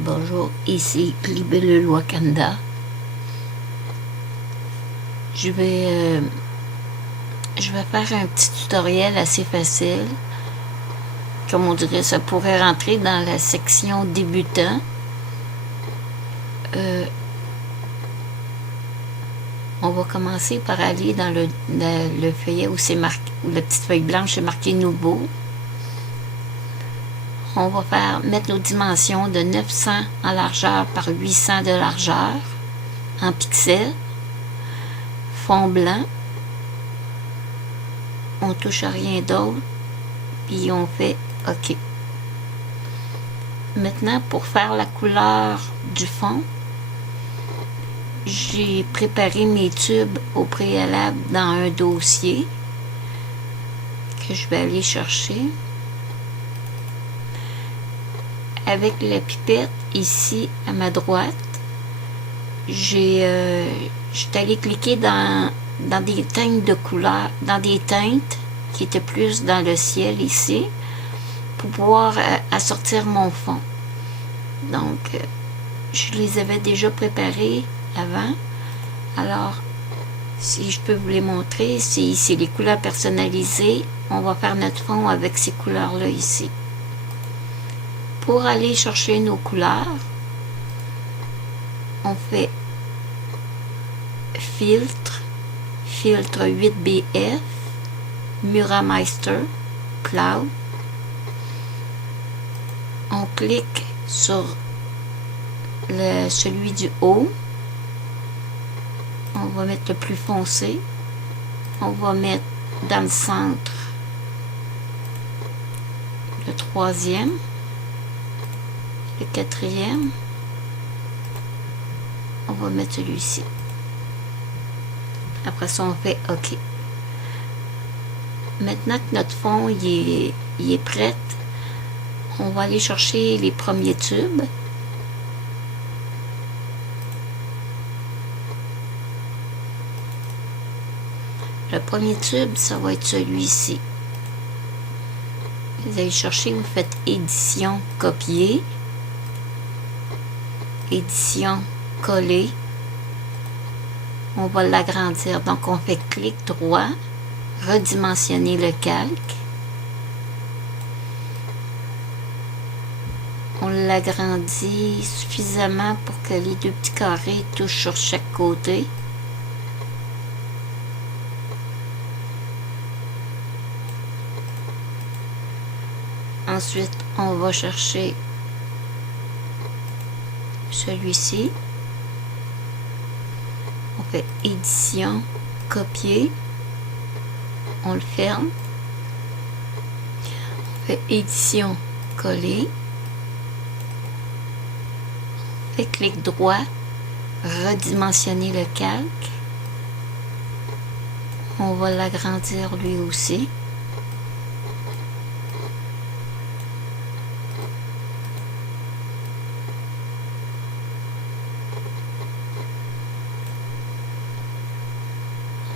Bonjour, ici Libellule Wakanda. Je vais faire un petit tutoriel assez facile. Comme on dirait, ça pourrait rentrer dans la section débutant. On va commencer par aller dans le feuillet où c'est marqué, où la petite feuille blanche est marquée nouveau. On va mettre nos dimensions de 900 en largeur par 800 de largeur en pixels. Fond blanc. On touche à rien d'autre. Puis on fait OK. Maintenant, pour faire la couleur du fond, j'ai préparé mes tubes au préalable dans un dossier que je vais aller chercher. Avec la pipette ici à ma droite, j'ai allé cliquer dans des teintes de couleurs, dans des teintes qui étaient plus dans le ciel ici, pour pouvoir assortir mon fond. Donc, je les avais déjà préparés avant. Alors, si je peux vous les montrer, c'est ici les couleurs personnalisées. On va faire notre fond avec ces couleurs-là ici. Pour aller chercher nos couleurs, on fait filtre 8BF, Murameister, Cloud. On clique sur celui du haut. On va mettre le plus foncé. On va mettre dans le centre le troisième, le quatrième. On va mettre celui-ci. Après ça, on fait OK. Maintenant que notre fond il est prêt, on va aller chercher les premiers tubes. Le premier tube, ça va être celui-ci. Vous allez chercher, vous faites édition, copier, édition, coller. On va l'agrandir. Donc, on fait clic droit, redimensionner le calque. On l'agrandit suffisamment pour que les deux petits carrés touchent sur chaque côté. Ensuite, on va chercher celui-ci. On fait édition, copier. On le ferme. On fait édition, coller. On fait clic droit, redimensionner le calque. On va l'agrandir lui aussi.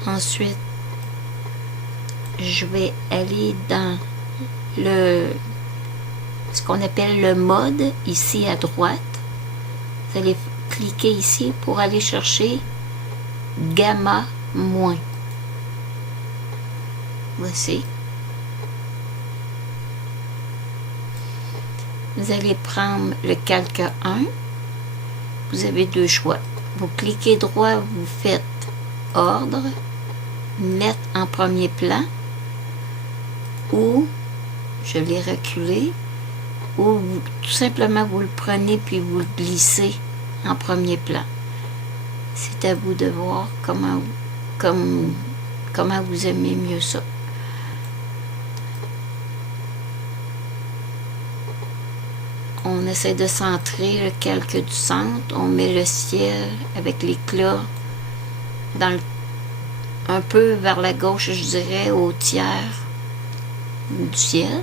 Ensuite, je vais aller dans ce qu'on appelle le mode, ici à droite. Vous allez cliquer ici pour aller chercher gamma moins. Voici. Vous allez prendre le calque 1. Vous avez deux choix. Vous cliquez droit, vous faites ordre, mettre en premier plan, ou je l'ai reculé, ou tout simplement vous le prenez puis vous le glissez en premier plan. C'est à vous de voir comment vous aimez mieux ça. On essaie de centrer le calque du centre. On met le ciel avec l'éclat un peu vers la gauche, je dirais, au tiers du ciel.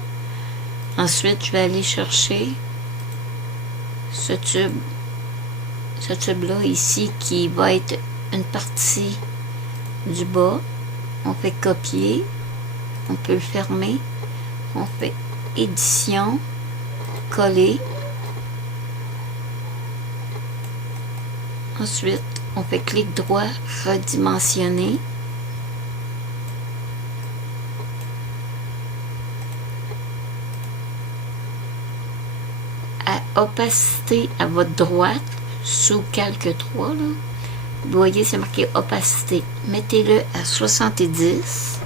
Ensuite, je vais aller chercher ce tube-là ici qui va être une partie du bas. On fait copier. On peut le fermer. On fait édition, coller. Ensuite, on fait clic droit, redimensionner. À opacité à votre droite, sous calque 3, là, vous voyez, c'est marqué opacité. Mettez-le à 70.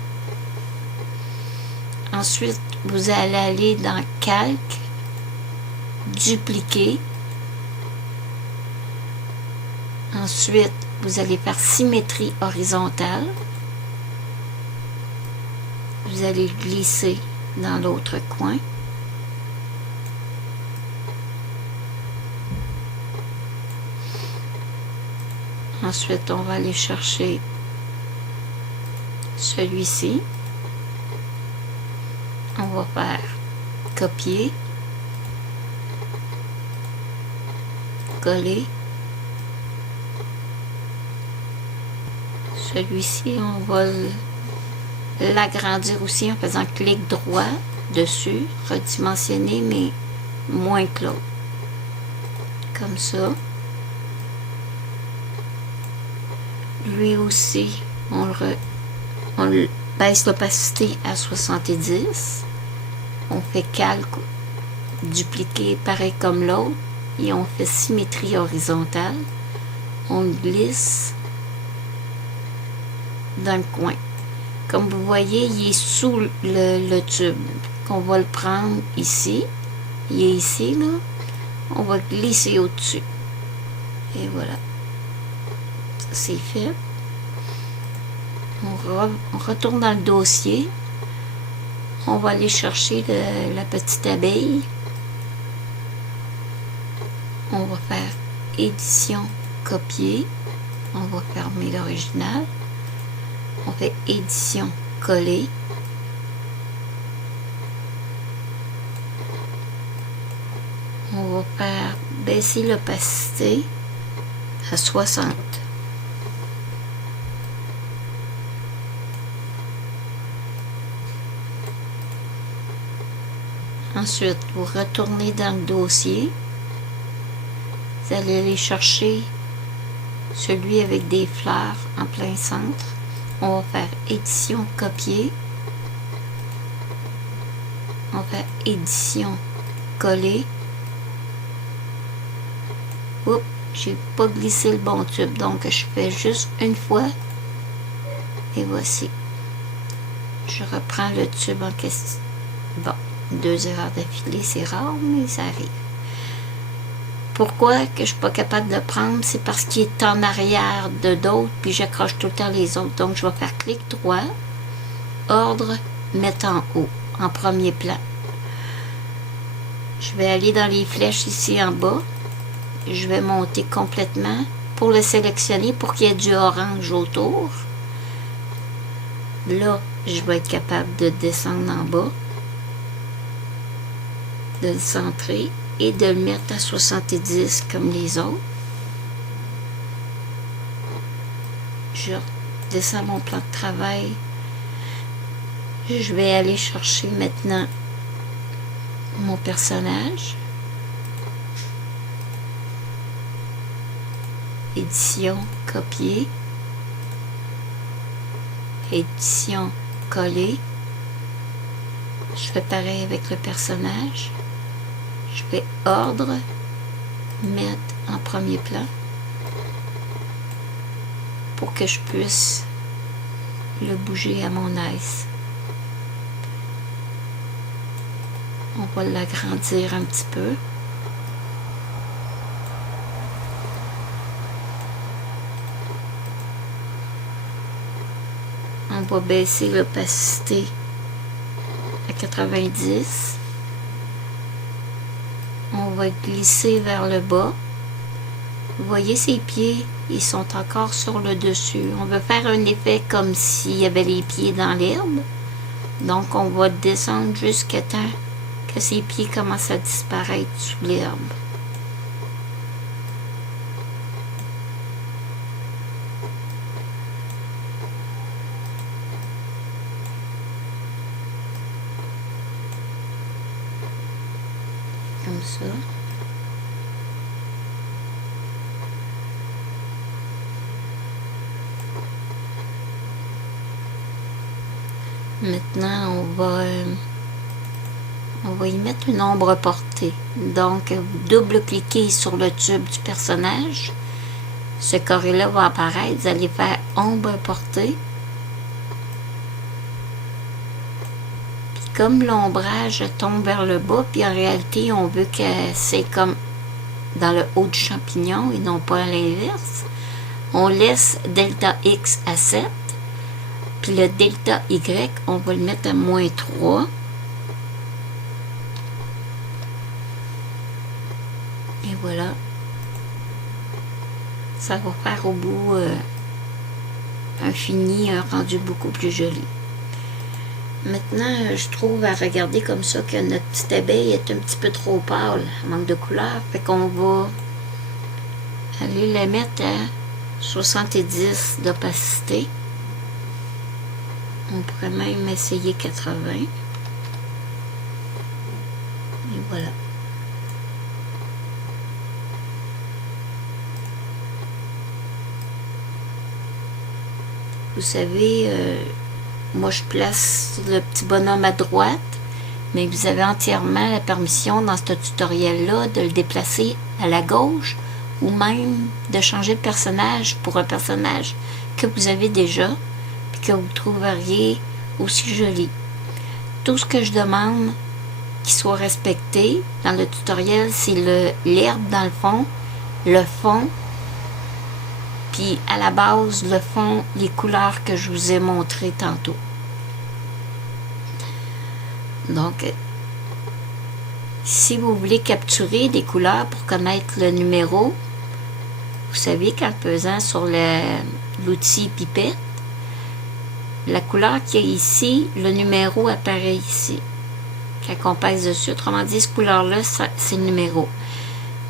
Ensuite, vous allez aller dans calque, dupliquer. Ensuite, vous allez faire symétrie horizontale. Vous allez glisser dans l'autre coin. Ensuite, on va aller chercher celui-ci. On va faire copier, coller. Celui-ci, on va l'agrandir aussi en faisant clic droit dessus, redimensionner, mais moins que l'autre. Comme ça. Lui aussi, on baisse l'opacité à 70. On fait calque, dupliquer pareil comme l'autre, et on fait symétrie horizontale. On le glisse dans le coin. Comme vous voyez, il est sous le tube. On va le prendre ici. Il est ici, là. On va glisser au-dessus. Et voilà. C'est fait. On retourne dans le dossier. On va aller chercher la petite abeille. On va faire édition, copier. On va fermer l'original. On fait édition, coller. On va faire baisser l'opacité à 60. Ensuite, vous retournez dans le dossier. Vous allez aller chercher celui avec des fleurs en plein centre. On va faire édition, copier. On va faire édition, coller. Oups, j'ai pas glissé le bon tube, donc je fais juste une fois. Et voici. Je reprends le tube en question. Bon, 2 erreurs d'affilée, c'est rare, mais ça arrive. Pourquoi que je suis pas capable de le prendre? C'est parce qu'il est en arrière de d'autres, puis j'accroche tout le temps les autres. Donc, je vais faire clic droit, ordre, mettre en haut, en premier plan. Je vais aller dans les flèches ici en bas. Je vais monter complètement pour le sélectionner pour qu'il y ait du orange autour. Là, je vais être capable de descendre en bas, de le centrer et de le mettre à 70 comme les autres. Je descends mon plan de travail. Je vais aller chercher maintenant mon personnage. Édition, copier. Édition, coller. Je fais pareil avec le personnage. Je fais ordre, mettre en premier plan pour que je puisse le bouger à mon aise. On va l'agrandir un petit peu. On va baisser l'opacité à 90. On va glisser vers le bas. Vous voyez ses pieds, ils sont encore sur le dessus. On veut faire un effet comme s'il y avait les pieds dans l'herbe. Donc on va descendre jusqu'à temps que ses pieds commencent à disparaître sous l'herbe. Comme ça. Maintenant, on va y mettre une ombre portée. Donc, vous double-cliquez sur le tube du personnage. Ce carré-là va apparaître. Vous allez faire ombre portée. Puis comme l'ombrage tombe vers le bas, puis en réalité, on veut que c'est comme dans le haut du champignon et non pas à l'inverse, on laisse delta X à 7. Puis le delta Y, on va le mettre à -3. Et voilà. Ça va faire au bout un fini, un rendu beaucoup plus joli. Maintenant, je trouve à regarder comme ça que notre petite abeille est un petit peu trop pâle, manque de couleur. Fait qu'on va aller la mettre à 70 d'opacité. On pourrait même essayer 80. Et voilà. Vous savez, moi je place le petit bonhomme à droite, mais vous avez entièrement la permission dans ce tutoriel-là de le déplacer à la gauche ou même de changer de personnage pour un personnage que vous avez déjà puis que vous trouveriez aussi joli. Tout ce que je demande qu'il soit respecté dans le tutoriel, c'est l'herbe dans le fond, puis à la base, le fond, les couleurs que je vous ai montrées tantôt. Donc, si vous voulez capturer des couleurs pour connaître le numéro, vous savez qu'en pesant sur l'outil pipette, la couleur qu'il y a ici, le numéro apparaît ici. Quand on pèse dessus, autrement dit, cette couleur-là, c'est le numéro.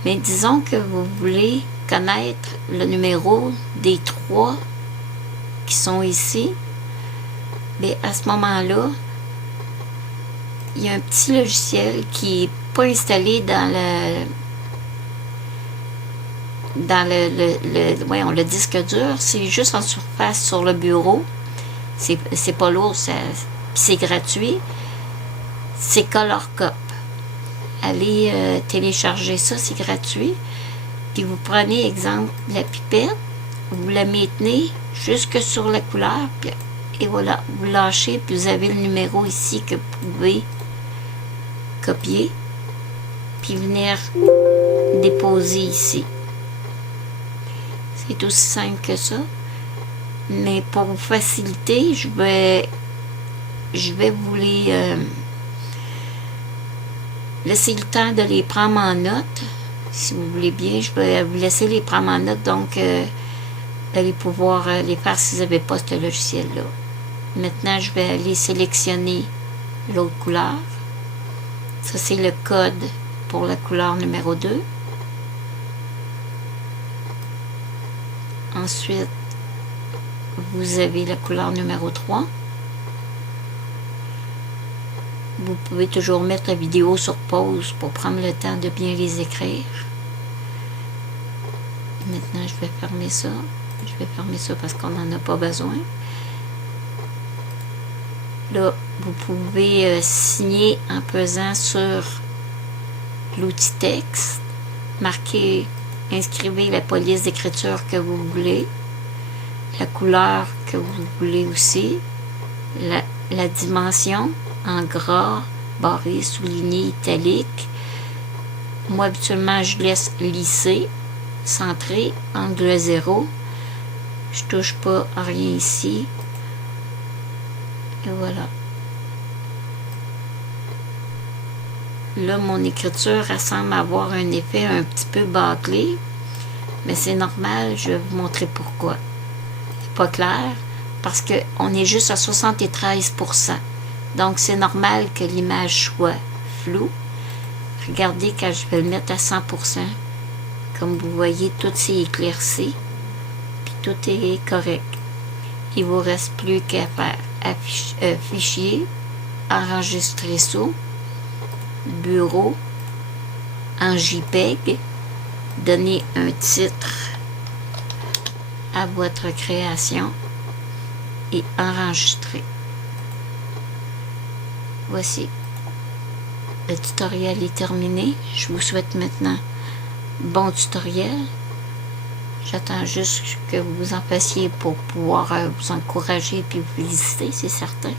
Mais disons que vous voulez connaître le numéro des 3 qui sont ici, mais à ce moment-là, il y a un petit logiciel qui n'est pas installé dans le disque dur, c'est juste en surface sur le bureau. C'est pas lourd, c'est gratuit. C'est ColorCop. Allez télécharger ça, c'est gratuit. Puis vous prenez, exemple, la pipette, vous la maintenez jusque sur la couleur, puis, et voilà, vous lâchez, puis vous avez le numéro ici que vous pouvez copier, puis venir déposer ici. C'est aussi simple que ça. Mais pour vous faciliter, je vais vous laisser le temps de les prendre en note. Si vous voulez bien, je vais vous laisser les prendre en note, donc allez pouvoir les faire si vous n'avez pas ce logiciel-là. Maintenant, je vais aller sélectionner l'autre couleur. Ça, c'est le code pour la couleur numéro 2. Ensuite, vous avez la couleur numéro 3. Vous pouvez toujours mettre la vidéo sur pause pour prendre le temps de bien les écrire. Maintenant, je vais fermer ça. Je vais fermer ça parce qu'on n'en a pas besoin. Là, vous pouvez signer en pesant sur l'outil texte. Marquez, inscrivez la police d'écriture que vous voulez. La couleur que vous voulez aussi. La dimension en gras, barré, souligné, italique. Moi, habituellement, je laisse lisser, centré, angle 0. Je touche pas à rien ici. Et voilà. Là, mon écriture, elle semble avoir un effet un petit peu bâclé. Mais c'est normal, je vais vous montrer pourquoi. C'est pas clair, parce qu'on est juste à 73%. Donc, c'est normal que l'image soit floue. Regardez quand je vais le mettre à 100%. Comme vous voyez, tout s'est éclairci. Puis tout est correct. Il ne vous reste plus qu'à faire fichier, enregistrer sous, bureau, en JPEG, donner un titre à votre création et enregistrer. voici. Le tutoriel est terminé. Je vous souhaite maintenant bon tutoriel. J'attends juste que vous vous en fassiez pour pouvoir vous encourager et puis vous visiter, c'est certain.